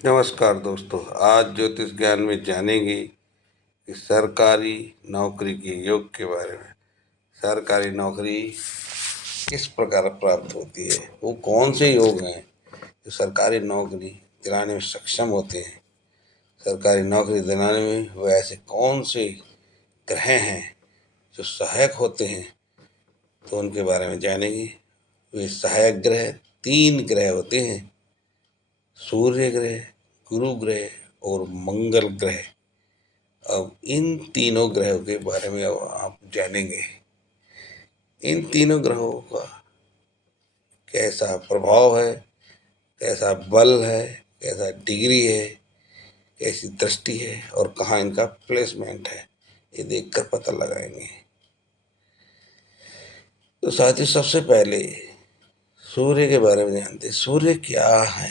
नमस्कार दोस्तों, आज ज्योतिष ज्ञान में जानेंगे कि सरकारी नौकरी के योग के बारे में। सरकारी नौकरी किस प्रकार प्राप्त होती है, वो कौन से योग हैं जो सरकारी नौकरी दिलाने में सक्षम होते हैं। सरकारी नौकरी दिलाने में वो ऐसे कौन से ग्रह हैं जो सहायक होते हैं, तो उनके बारे में जानेंगे। वे सहायक ग्रह 3 ग्रह होते हैं: सूर्य ग्रह, गुरु ग्रह और मंगल ग्रह। अब इन तीनों ग्रहों के बारे में अब आप जानेंगे। इन तीनों ग्रहों का कैसा प्रभाव है, कैसा बल है, कैसा डिग्री है, कैसी दृष्टि है और कहाँ इनका प्लेसमेंट है, ये देखकर पता लगाएंगे। तो साथियों, सबसे पहले सूर्य के बारे में जानते हैं। सूर्य क्या है?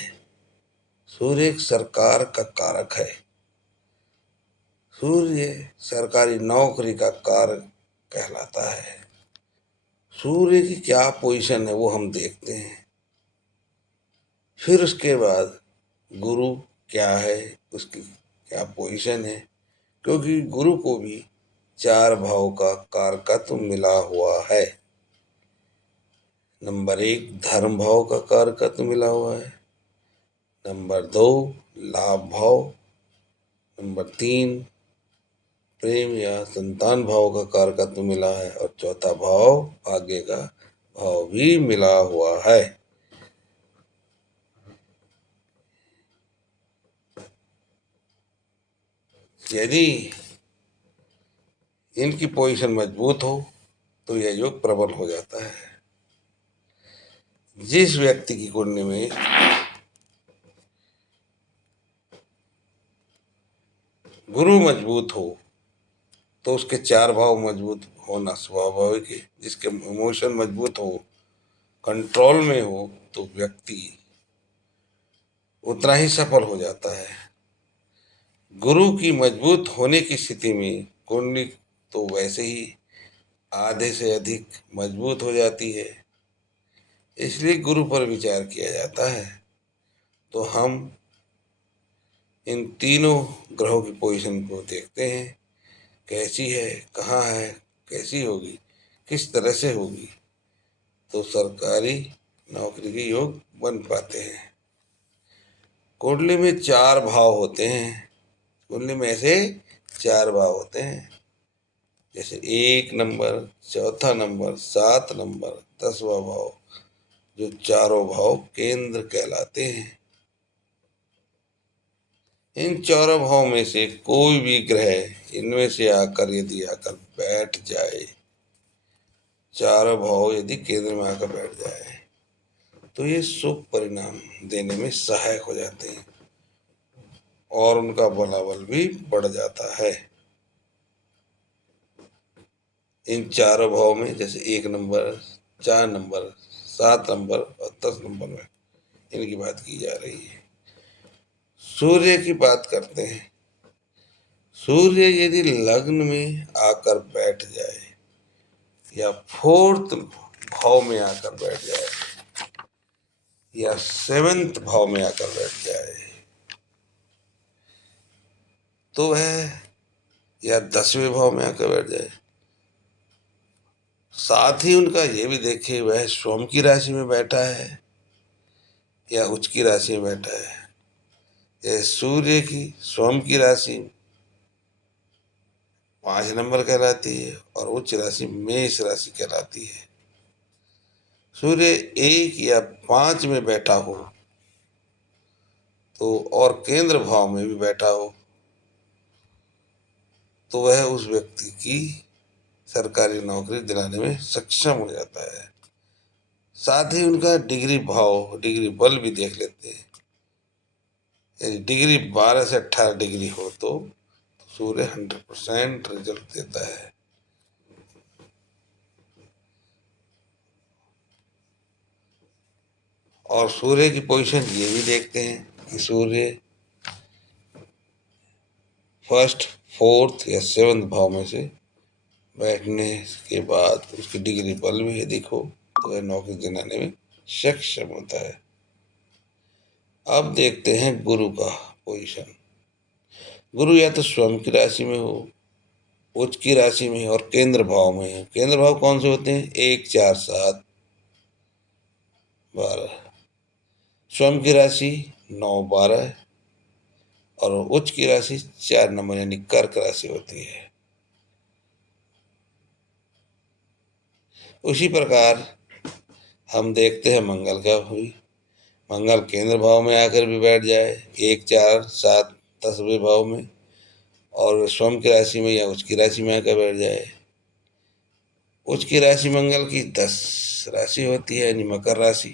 सूर्य एक सरकार का कारक है। सूर्य सरकारी नौकरी का कारक कहलाता है। सूर्य की क्या पोजीशन है वो हम देखते हैं। फिर उसके बाद गुरु क्या है, उसकी क्या पोजीशन है, क्योंकि गुरु को भी 4 भाव का कारकत्व मिला हुआ है। नंबर 1 धर्म भाव का कारकत्व मिला हुआ है। नंबर 2 लाभ भाव। नंबर 3 प्रेम या संतान भाव का कारकत्व मिला है और चौथा भाव भाग्य का भाव भी मिला हुआ है। यदि इनकी पोजीशन मजबूत हो तो यह योग प्रबल हो जाता है। जिस व्यक्ति की कुंडली में गुरु मजबूत हो तो उसके 4 भाव मजबूत होना स्वाभाविक है। जिसके इमोशन मजबूत हो, कंट्रोल में हो, तो व्यक्ति उतना ही सफल हो जाता है। गुरु की मजबूत होने की स्थिति में कुंडली तो वैसे ही आधे से अधिक मजबूत हो जाती है, इसलिए गुरु पर विचार किया जाता है। तो हम इन तीनों ग्रहों की पोजीशन को देखते हैं, कैसी है, कहाँ है, कैसी होगी, किस तरह से होगी, तो सरकारी नौकरी के योग बन पाते हैं। कुंडली में 4 भाव होते हैं। कुंडली में ऐसे 4 भाव होते हैं, जैसे 1 नंबर, चौथा नंबर, 7 नंबर, 10वां भाव, जो चारों भाव केंद्र कहलाते हैं। इन चारों भाव में से कोई भी ग्रह इनमें से आकर यदि आकर बैठ जाए, चारों भाव यदि केंद्र में आकर बैठ जाए, तो ये शुभ परिणाम देने में सहायक हो जाते हैं और उनका बलाबल भी बढ़ जाता है। इन चारों भाव में जैसे 1 नंबर, 4 नंबर, 7 नंबर और 10 नंबर में इनकी बात की जा रही है। सूर्य की बात करते हैं। सूर्य यदि लग्न में आकर बैठ जाए या 4th भाव में आकर बैठ जाए या 7th भाव में आकर बैठ जाए, तो वह या 10वें भाव में आकर बैठ जाए, साथ ही उनका ये भी देखे वह सोम की राशि में बैठा है या उच्च की राशि में बैठा है। यह सूर्य की सोम की राशि 5 नंबर कहलाती है और उच्च राशि मेष राशि कहलाती है। सूर्य 1 या 5 में बैठा हो तो और केंद्र भाव में भी बैठा हो तो वह उस व्यक्ति की सरकारी नौकरी दिलाने में सक्षम हो जाता है। साथ ही उनका डिग्री भाव, डिग्री बल भी देख लेते हैं। यदि डिग्री 12 से 18 डिग्री हो तो सूर्य 100% रिजल्ट देता है। और सूर्य की पोजीशन ये भी देखते हैं कि सूर्य 1st, 4th या 7th भाव में से बैठने के बाद उसकी डिग्री बल भी यदि हो तो वह नौकरी दिलाने में सक्षम होता है। अब देखते हैं गुरु का पोजीशन। गुरु या तो स्वयं की राशि में हो, उच्च की राशि में और केंद्र भाव में है। केंद्र भाव कौन से होते हैं? 1, 4, 7, 12। स्वयं की राशि 9, 12 और उच्च की राशि 4 नंबर यानी कर्क राशि होती है। उसी प्रकार हम देखते हैं मंगल का भी। मंगल केंद्र भाव में आकर भी बैठ जाए 1, 4, 7, 10वें भाव में, और स्वयं की राशि में या उच्च की राशि में आकर बैठ जाए। उच्च की राशि मंगल की 10 राशि होती है यानी मकर राशि।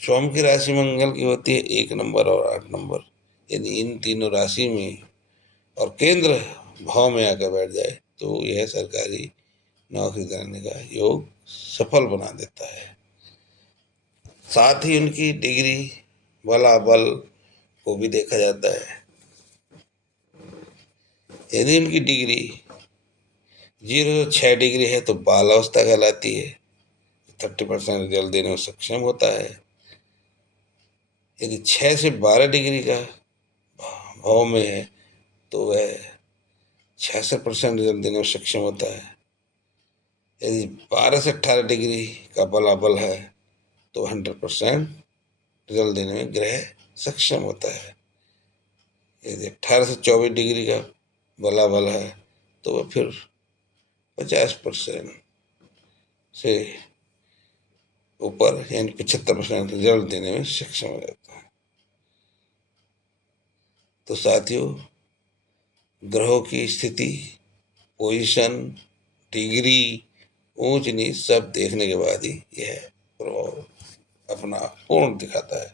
स्वयं की राशि मंगल की होती है 1 नंबर और 8 नंबर, यानी इन तीनों राशि में और केंद्र भाव में आकर बैठ जाए तो यह सरकारी नौकरी करने का योग सफल बना देता है। साथ ही उनकी डिग्री बलाबल को भी देखा जाता है। यदि उनकी डिग्री 0 से 6 डिग्री है तो बाल अवस्था कहलाती है, 30% रिजल्ट देने में सक्षम होता है। यदि 6 से 12 डिग्री का भाव में है तो वह 66% रिजल्ट देने में सक्षम होता है। यदि 12 से 18 डिग्री का बलाबल है तो 100% रिजल्ट देने में ग्रह सक्षम होता है। यदि 18 से 24 डिग्री का बलाबल है तो वह फिर 50% से ऊपर यानी 75% रिजल्ट देने में सक्षम हो जाता है। तो साथियों, ग्रहों की स्थिति, पोजीशन, डिग्री, ऊंच नीच सब देखने के बाद ही यह प्रभाव अपना पूर्ण दिखाता है।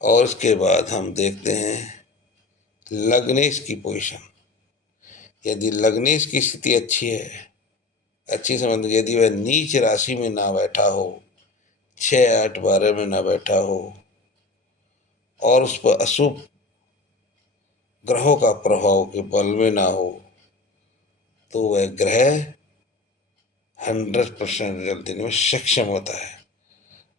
और इसके बाद हम देखते हैं लग्नेश की पोजीशन। यदि लग्नेश की स्थिति अच्छी है, अच्छी संबंध, यदि वह नीच राशि में ना बैठा हो, 6, 8, 12 में ना बैठा हो और उस पर अशुभ ग्रहों का प्रभाव के बल में ना हो तो वह ग्रह 100% रिजल्ट देने में सक्षम होता है।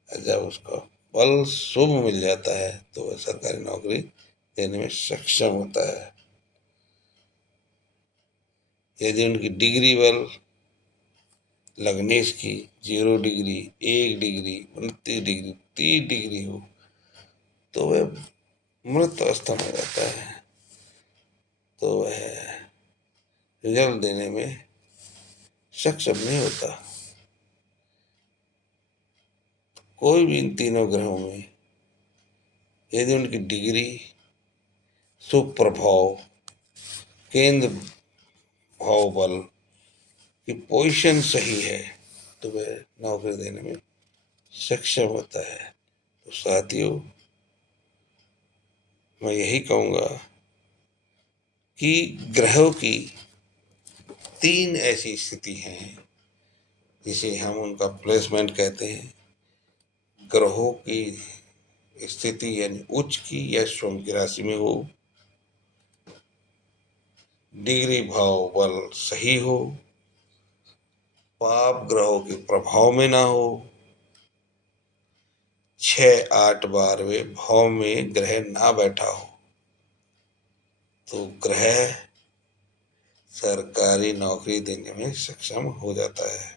जब उसका बल शुभ मिल जाता है तो वह सरकारी नौकरी देने में सक्षम होता है। यदि उनकी डिग्री बल लग्नेश की 0 डिग्री, 1 डिग्री, 29 डिग्री, 30 डिग्री हो तो वह मृत अवस्था में रहता है, तो वह रिजल्ट देने में सक्षम नहीं होता। कोई भी इन तीनों ग्रहों में यदि उनकी डिग्री, शुभ प्रभाव, केंद्र भाव बल की पोजीशन सही है तो वह नौकरी देने में सक्षम होता है। तो साथियों, मैं यही कहूँगा कि ग्रहों की 3 ऐसी स्थिति हैं जिसे हम उनका प्लेसमेंट कहते हैं। ग्रहों की स्थिति यानी उच्च की या स्वयं की राशि में हो, डिग्री भाव बल सही हो, पाप ग्रहों के प्रभाव में ना हो, 6, 8, 12वें भाव में ग्रह ना बैठा हो तो ग्रह सरकारी नौकरी देने में सक्षम हो जाता है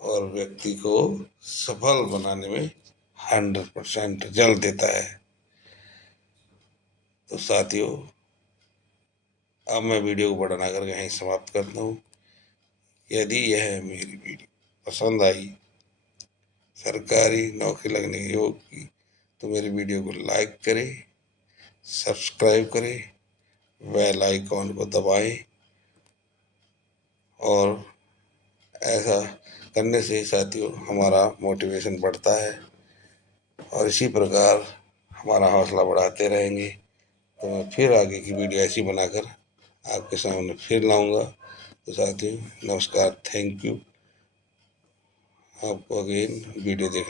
और व्यक्ति को सफल बनाने में 100% रिजल्ट देता है। तो साथियों, अब मैं वीडियो को बड़ा ना करके यहीं समाप्त करता हूँ। यदि यह मेरी वीडियो पसंद आई, सरकारी नौकरी लगने के योग की, तो मेरी वीडियो को लाइक करें, सब्सक्राइब करें, बेल आइकॉन को दबाएं और ऐसा करने से साथियों हमारा मोटिवेशन बढ़ता है और इसी प्रकार हमारा हौसला बढ़ाते रहेंगे। तो मैं फिर आगे की वीडियो ऐसी बनाकर आपके सामने फिर लाऊंगा। तो साथियों, नमस्कार, थैंक यू। आपको अगेन वीडियो देख